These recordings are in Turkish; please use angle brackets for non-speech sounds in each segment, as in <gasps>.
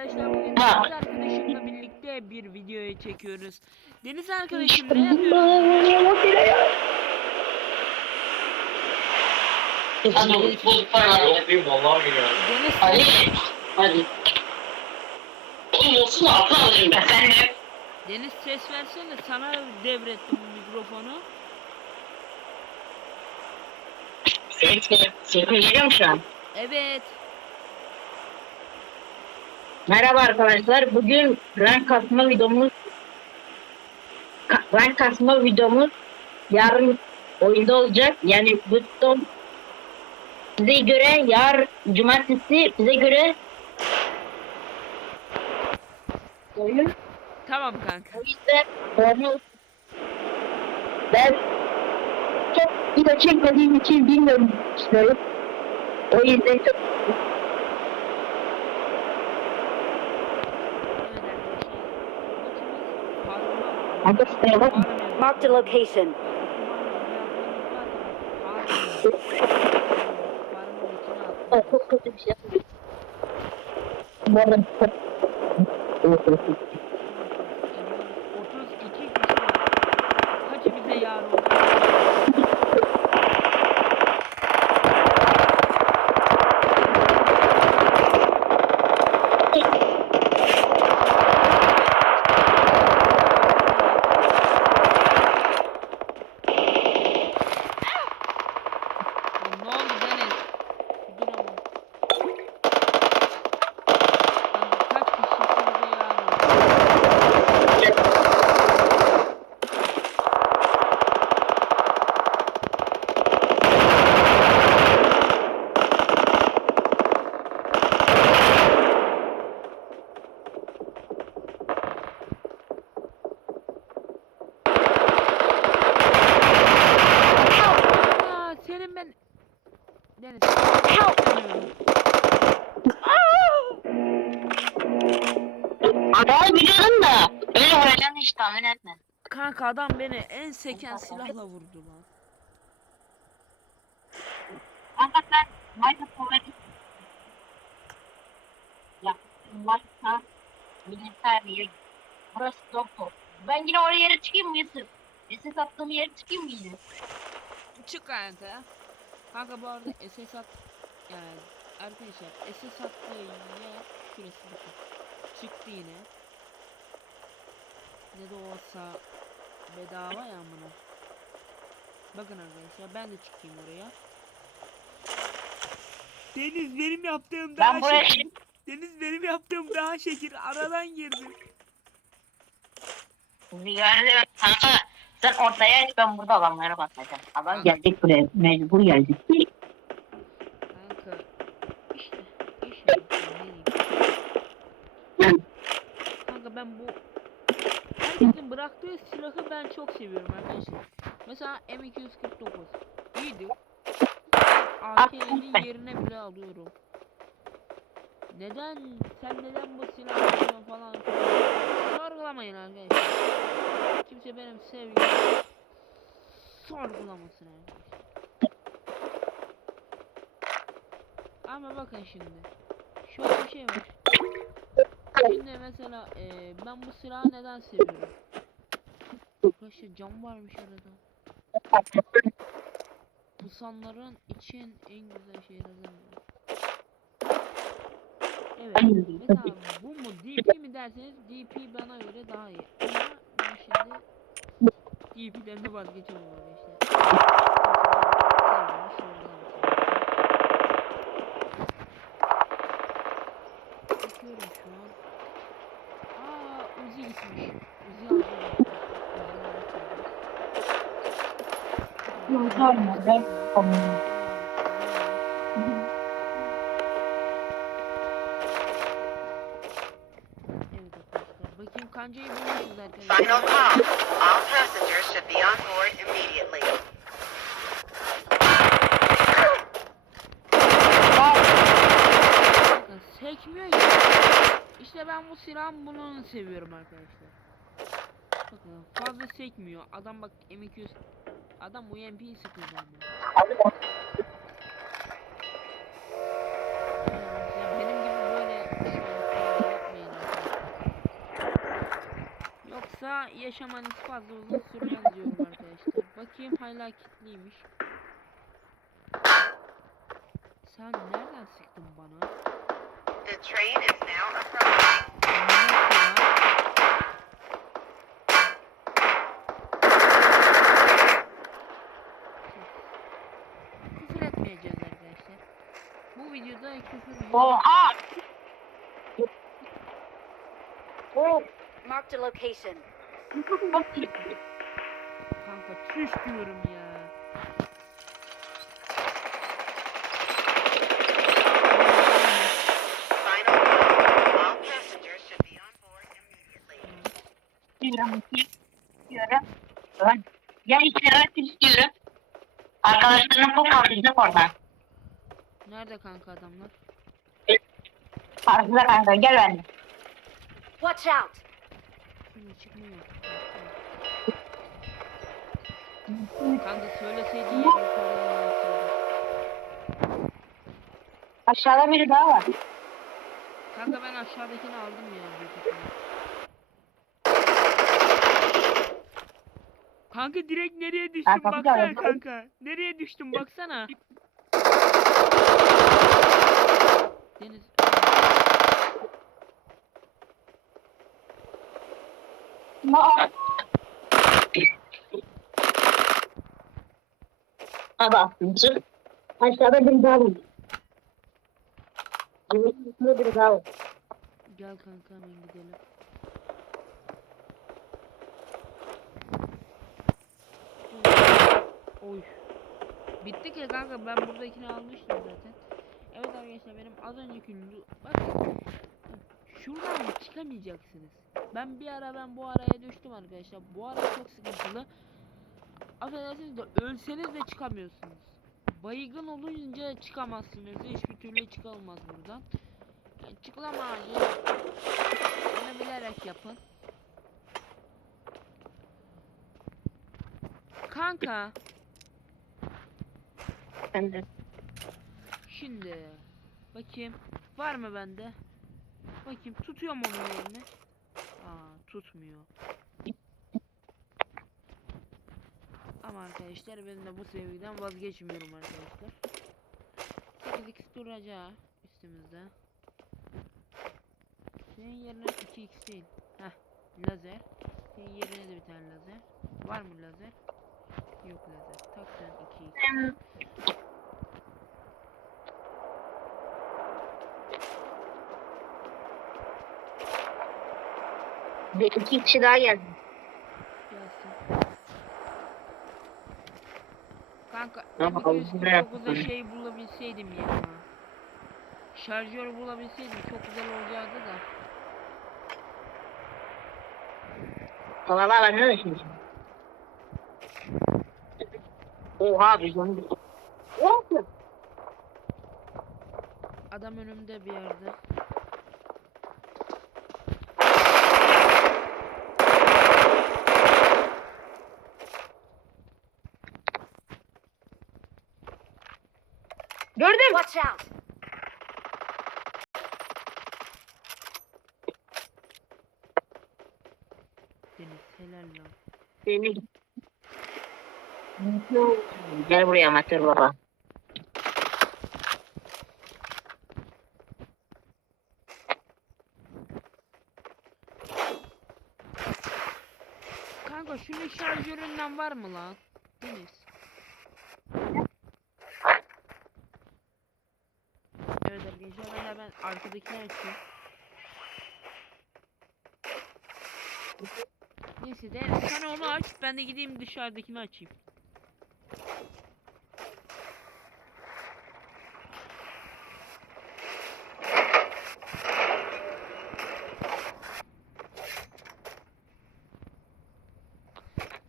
arkadaşlar bugün Ha. Deniz arkadaşımla birlikte bir videoyu çekiyoruz. Deniz arkadaşım ne yapıyorsun? Deniz, Ali. Hadi. Oğlum olsun da altı alayım ben. Sen de. Deniz ses versene sana devrettim mikrofonu. Senin geliyor mu şu an? Evet. Merhaba arkadaşlar. Bugün rank kasma videomuz Ka- rank kasma videomuz yarın oyunda olacak. Yani bu son bize göre yar cumartesi bize göre oyun Tamam kanka. o yüzden onu ben çok video çekmediğim için bilmiyorum. O yüzden çok Evet arkadaşlar. Maçımız arkadaşlar bak Harbi. Marked a location. çok kötü bir şey. Bu arada çok 32 kişi Kaçı bize yar oldu? Ya ne oldu Deniz? Bir dur ama. Lan Kaç kişi bize yar oldu? Aa, senin ben... Deniz. Adamı biliyordum da öyle vuracağını hiç tahmin etme. Kanka adam beni en seken silahla vurdu lan. Kanka sen Mayta Forvet'i Ya Mayta Militer bir yer. Burası doktor. Ben yine oraya yere çıkayım mı Yusuf? Ses attığım yere çıkayım mı yine? Çık kanka. Kanka bu arada SS at... Yani arkadaşlar SS attığı yer şurası bakın. Çıktı yine. Ne de olsa bedava ya bunu. Bakın arkadaşlar ben de çıkayım oraya. Deniz benim yaptığım daha Ben buraya şekil. Deniz benim yaptığım daha şekil. Aradan girdi. Rüzgarlı kanka sen ortaya aç ben burada adamlara bakacağım. Adam gelecek buraya mecbur gelecek. Kanka işte işte ne diyeyim. Kanka ben bu herkesin bıraktığı silahı ben çok seviyorum arkadaşlar. Mesela M249 iyiydi. AK'nin yerine bile alıyorum. Neden sen neden bu silah alıyorsun falan sorgulamayın arkadaşlar. Kimse benim sevgimi sorgulamasın arkadaşlar. Ama bakın şimdi. Şöyle bir şey var. Şimdi mesela eee, ben bu silahı neden seviyorum? Arkadaşlar cam varmış arada. Pusanların için en güzel şeylerden biri. Evet. Mesela bu mu DP mi derseniz DP bana göre daha iyi. Ama ben şimdi DP'den arkadaşlar. Sevgimi sorgulamasın. Bakıyorum şu an. Aa Uzi gitmiş. Uzi aldı. Bulmuşuz Final call. All passengers should be on board immediately. Bakın sekmiyor ya. İşte ben bu silahın bunu seviyorum arkadaşlar. Bakın fazla sekmiyor. Adam bak M200 Adam UMP'yi sıkıyor ama. Şey Yoksa yaşamanız fazla uzun sürmez diyorum arkadaşlar. Bakayım hala kilitliymiş. Sen nereden sıktın bana? The train is now approaching. Bu videoda küfür. Oha! Oh, Marked a location. Kanka çüş diyorum ya. Final call. All passengers should be on board immediately. istiyorum, istiyorum. Ben ya işaret istiyorum. Arkadaşlarım çok kalkacak oradan. Nerede kanka adamlar? Karşıda kanka gel benimle. Watch out! Şunu çıkmıyor. Kanka söyleseydin ya. Aşağıda biri daha var. Kanka ben aşağıdakini aldım ya. Kanka direkt nereye düştüm baksana kanka. Nereye düştüm baksana. Deniz. Hadi aslında çık. Aşağıda biri daha var. Aşağıda biri daha var. Gel kanka hemen gidelim. Oy. Bitti ki kanka ben buradakini almıştım zaten. Evet arkadaşlar benim az önceki bakın şuradan çıkamayacaksınız. Ben bir ara ben bu araya düştüm arkadaşlar. Bu ara çok sıkıntılı. Affedersiniz de ölseniz de çıkamıyorsunuz. Baygın olunca çıkamazsınız. Hiçbir türlü çıkılmaz buradan. Yani çıkılamayınca bunu bilerek yapın. Kanka de. Şimdi bakayım var mı bende? Bakayım tutuyor mu onun yerini? Aa tutmuyor. Ama arkadaşlar ben de bu sevgiden vazgeçmiyorum arkadaşlar. 8x duracağı üstümüzde. Senin yerine 2x değil. Heh lazer. Senin yerine de bir tane lazer. Var mı lazer? Yok lazer. Tak sen 2x. Bir iki kişi daha geldi. Gelsin. Kanka 249'da yapalım? şey bulabilseydim ya. Şarjör bulabilseydim çok güzel olacaktı da. Valla ben ne düşünüyorum? Oha bir zombi. Oha. Adam önümde bir yerde. Gördüm. Watch out! Deniz helal lan. Seni. Gel buraya amatör baba. Kanka şunun şarjöründen var mı lan? Deniz. Evet arkadaşlar ben arkadakini açayım. Neyse Deniz sen onu aç ben de gideyim dışarıdakini açayım.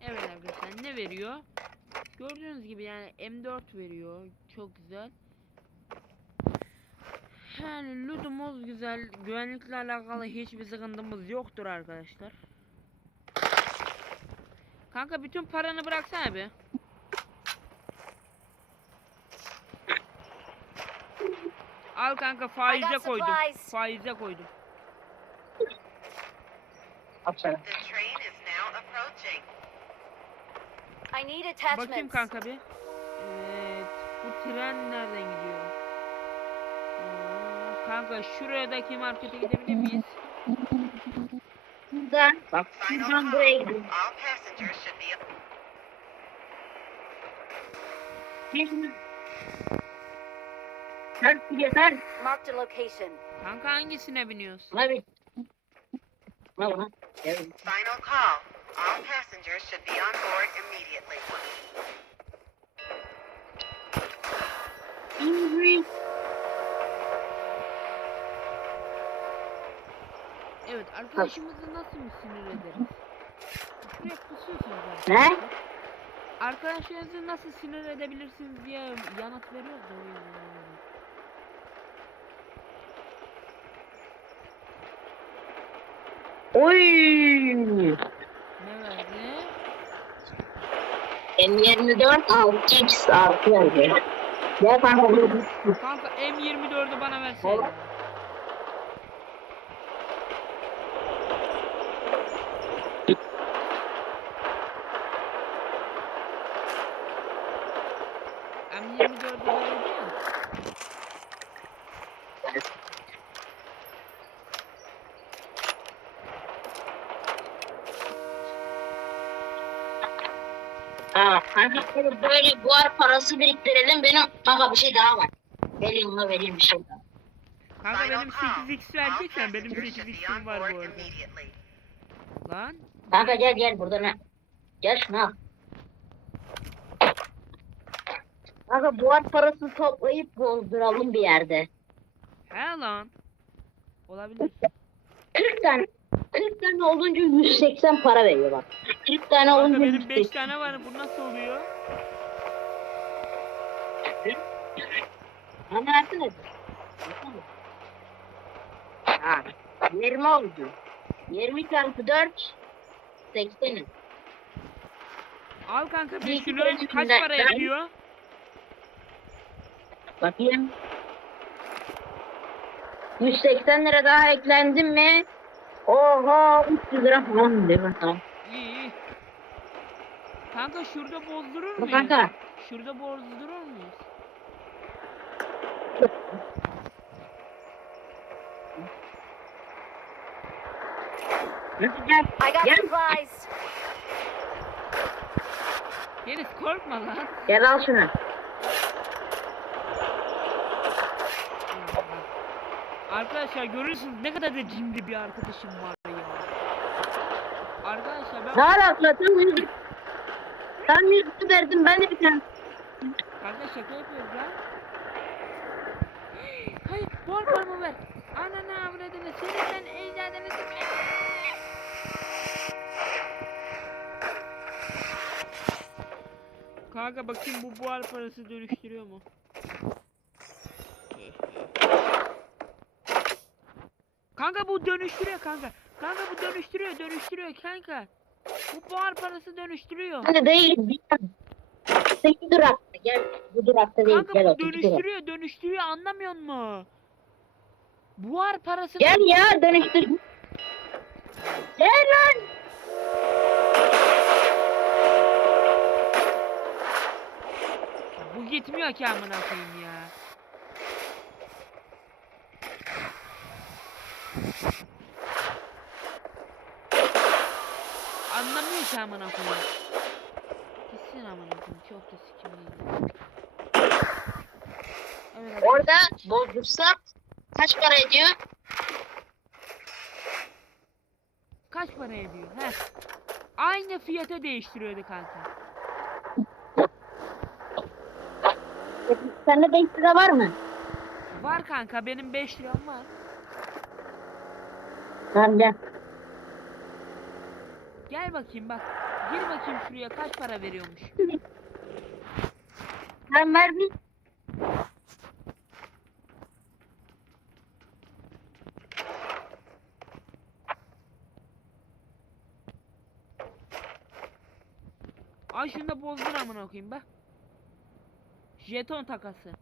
Evet arkadaşlar ne veriyor? Gördüğünüz gibi yani M4 veriyor. Çok güzel. Yani loot'umuz güzel. Güvenlikle alakalı hiçbir sıkıntımız yoktur arkadaşlar. Kanka bütün paranı bıraksana bir. Al kanka faize koydum. Faize koydum. Aferin. Bakayım kanka bir. Evet. Bu tren nereden gidiyor? Kanka şuradaki markete gidebilir miyiz? Buradan, bak call. buraya. Ters gidiyor ters. Marked a location. Kanka hangisine biniyoruz? Abi. Evet. Final call. All passengers should be on board immediately. İngiliz. Evet arkadaşımızı nasıl mı sinir ederiz? Kusuyorsunuz Ne? arkadaşlar. Arkadaşlarınızı nasıl sinir edebilirsiniz diye yanıt veriyoruz da o yüzden. yani. Oy. Ne verdi? M24 6x artı yazıyor. Gel kanka. Kanka M24'ü bana versene. M24'ü verebilir misin? Aa, kanka böyle böyle buhar parası biriktirelim. Benim kanka bir şey daha var. Vereyim ona vereyim bir şey daha. Kanka benim call. 8x All vereceksen benim passengers should be 8x'im on var bu arada. Lan Kanka gel gel burada ne? Gel şunu al. Kanka buhar parası toplayıp bozduralım bir yerde. he lan. Olabilir. 40 tane 40 tane olunca 180 para veriyor bak. 40 tane Kanka olunca benim 5 180. tane var bu nasıl oluyor? Ama versene. Ha, 20 oldu. 20 çarpı 4 80. Al kanka Bir bir iki şunu kere kaç para yapıyor? Bakayım. 180 lira daha eklendi mi? Oha 300 lira falan değil mi? Tamam. İyi iyi. Kanka şurada bozdurur muyuz? Kanka Şurada bozdurur muyuz? gel? I got Gel. supplies. Deniz korkma lan. Gel al şunu. Arkadaşlar görüyorsunuz ne kadar da cimri bir arkadaşım var ya. Arkadaşlar Ne ben alaka? Tam 100 Tam 100 verdim ben de bir tane. kanka şaka yapıyoruz lan. Hayır bu arkamı ver. Ananı avradını senin ben ecdadını Kanka bakayım bu buhar parası dönüştürüyor mu? Kanka bu dönüştürüyor kanka. Kanka bu dönüştürüyor dönüştürüyor kanka. Bu buhar parası dönüştürüyor. Hadi değil. Tek durakta gel. Bu durakta değil. Kanka Gel bu dönüştürüyor dönüştürüyor anlamıyor musun? Buhar parası Gel ya dönüştür. Gel lan. Bu gitmiyor ki amına koyayım ya. Anlamıyor ki amına koyayım. Gitsin amına koyayım çok da sikimliydi. Evet. Orada bozdursak kaç para ediyor? kaç para ediyor? Heh. Aynı fiyata değiştiriyordu kanka. Sende 5 lira var mı? Var kanka benim 5 liram var. Tamam gel. Gel bakayım bak. Gir bakayım şuraya kaç para veriyormuş. Sen ver bir. Ay şunu da bozdur amına koyayım bak. Jeton takası.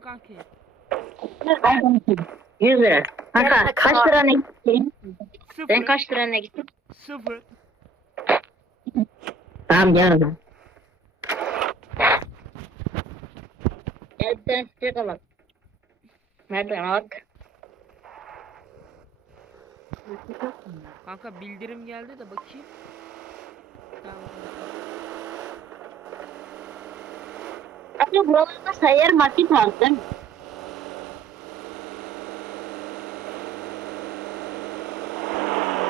Mi kanki? Ben konuşayım. 100 lira. Kanka kaç liranla gittin? Sıfır. Sen kaç liranla gittin? Sıfır. Tamam yarın. Gel bir tane alalım. Nereden bak? Kanka bildirim geldi de bakayım. Tamam. Abi buralarda seyyar market var değil mi?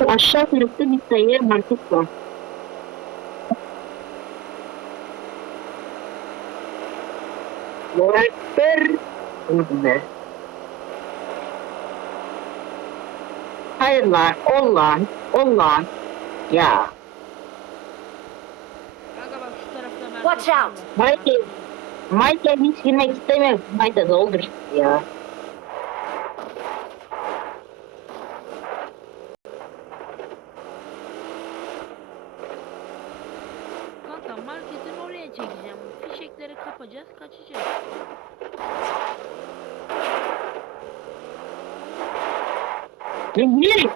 Aşağı tarafta bir seyyar market var. Traktör. Ne? Hayır lan, ol lan, ol lan. Ya, Watch out. Michael, Michael hiç girmek istemiyor. Michael doldur ya. Kanka marketin oraya çekeceğim. Fişekleri kapacağız, kaçacağız. Yürü.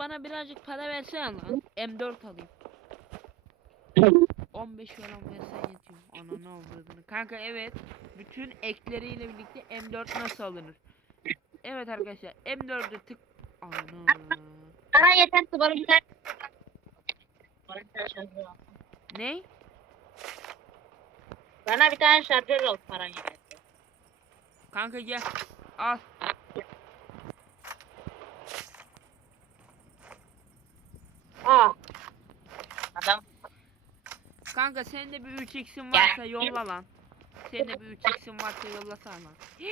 Bana birazcık para versene lan. M4 alayım. 15 falan versen yetiyor. Ananı avradını. Kanka evet. Bütün ekleriyle birlikte M4 nasıl alınır? Evet arkadaşlar M4'ü tık... Ana. Bana yeter bana al. Ne? Bana bir tane şarjör al paran yeter. Kanka gel. Al. Aa. Adam Kanka senin de bir 3x'in Gel. varsa yolla lan. Senin de bir 3x'in varsa yollasana. <gasps>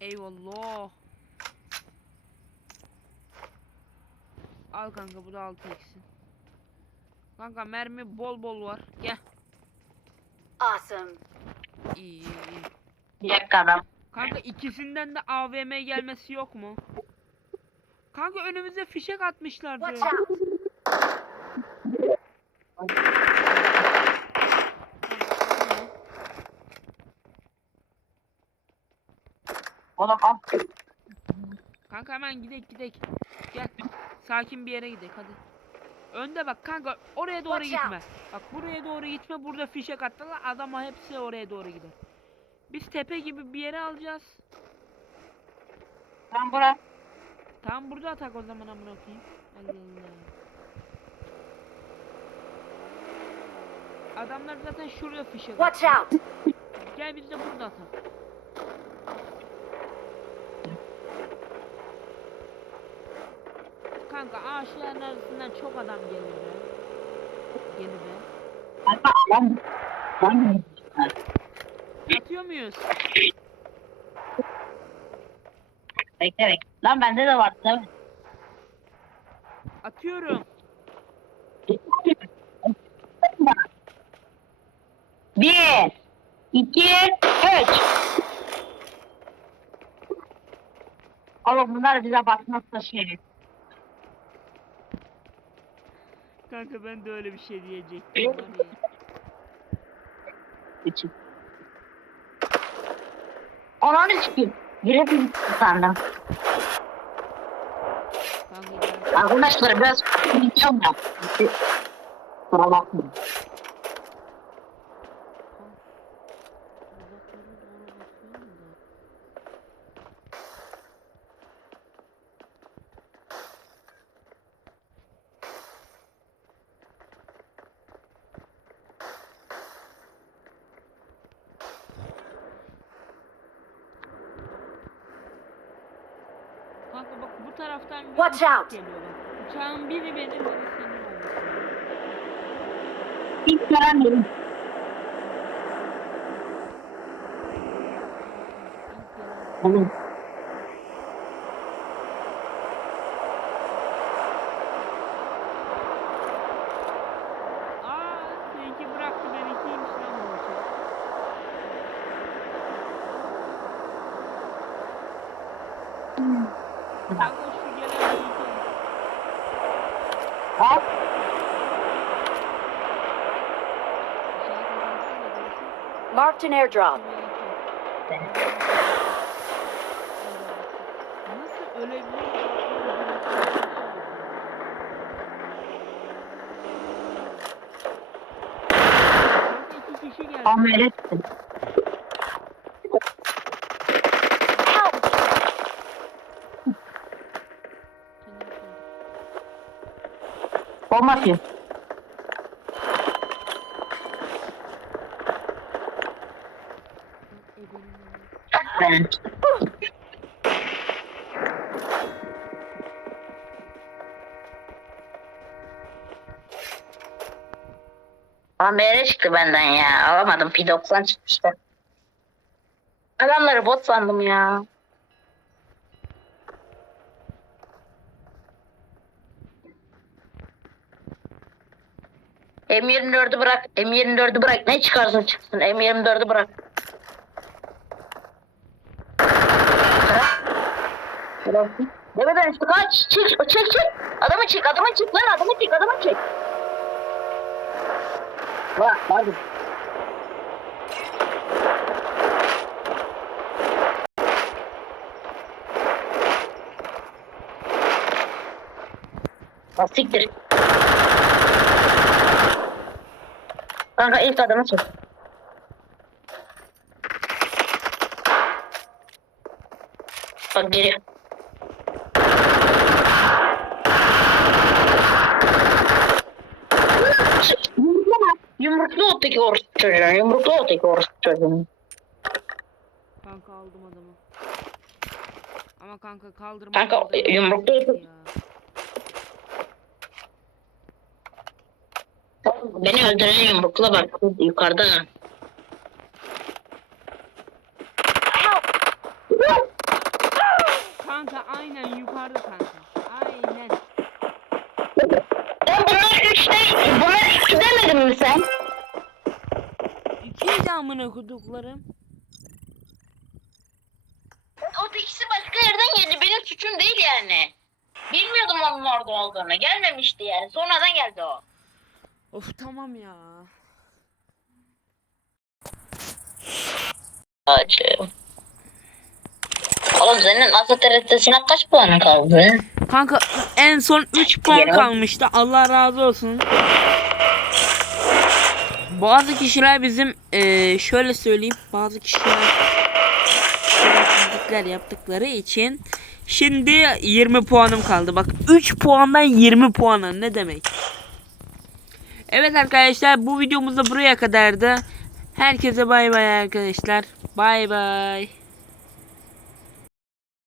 Eyvallah. Al kanka bu da 6x'in. Kanka mermi bol bol var. Gel. Awesome. İyi iyi iyi. adam. Kanka ikisinden de AVM gelmesi yok mu? Kanka önümüze fişek atmışlar diyor. Oğlum al. Kanka hemen gidek gidek. Gel. Sakin bir yere gidek hadi. Önde bak kanka oraya doğru Watch gitme. Bak buraya doğru gitme. Burada fişek attılar. Adama hepsi oraya doğru gider. Biz tepe gibi bir yere alacağız. Tam bura. Tamam burada atak o zaman amına koyayım. Allah Allah. Adamlar zaten şuraya fişek Watch out. Gel biz de burada atalım. Kanka ağaçların arasından çok adam gelir be. Gelir be. Kanka adam. Lan. Atıyor muyuz? Bekle bekle. Lan bende de var değil mi? Atıyorum. Bir, iki, üç. Oğlum bunlar bize bakmaz taşıyor. Kanka ben de öyle bir şey diyecektim var ya. için. Ananı çıkayım. Girip sandım. Kanka. Arkadaşlar biraz gidiyorum ya. Kusura bakmayın. Uzaklara doğru bakıyorum da. Kanka bak bu taraftan bir Watch out. Uçağın biri benim biri senin olmuş. İlk benim. İlk gelen- Benim. Aa, seninki bıraktı benimki arkadan. Kanka şu gelen DP. Al. İşaret edersin de birisi. Marked an airdrop. Nasıl ölebilir? İki kişi geldi. Ameliyatın. Bomba atıyor. Ben. AMR çıktı benden ya. Alamadım. P90 çıkmıştı. Adamları bot sandım ya. M24'ü bırak. M24'ü bırak. Ne çıkarsa çıksın. M24'ü bırak. Bırak. Demeden işte kaç. Çık. Çık çık. Adamı çık. Adamı çık lan. Adamı çık. Adamı çık. Bak hadi. Bak siktir. Kanka ilk adamı çek. Bak geliyor. Yumrukla Tek orası çocuğun. Yumruklu o tek orası çocuğun. Kanka aldım adamı. Ama kanka kaldırma. Kanka, yumruklu- Ya. Beni öldüren yumrukla bak yukarıda. Kanka aynen yukarıda kanka. Aynen. Ya bunlar üç değil. Bunlar iki demedin mi sen? İkiydi amına koduklarım. O ikisi başka yerden geldi. Benim suçum değil yani. Bilmiyordum onun orada olduğunu. Gelmemişti yani. Sonradan geldi o. Of tamam ya. Acı. Oğlum senin Asya TRT'sine kaç puanın kaldı? Kanka en son 3 puan kalmıştı. Allah razı olsun. Bazı kişiler bizim eee, şöyle söyleyeyim. Bazı kişiler şerefsizlikler yaptıkları için şimdi 20 puanım kaldı. Bak 3 puandan 20 puana ne demek? Evet arkadaşlar bu videomuz da buraya kadardı. Herkese bay bay arkadaşlar. Bay bay.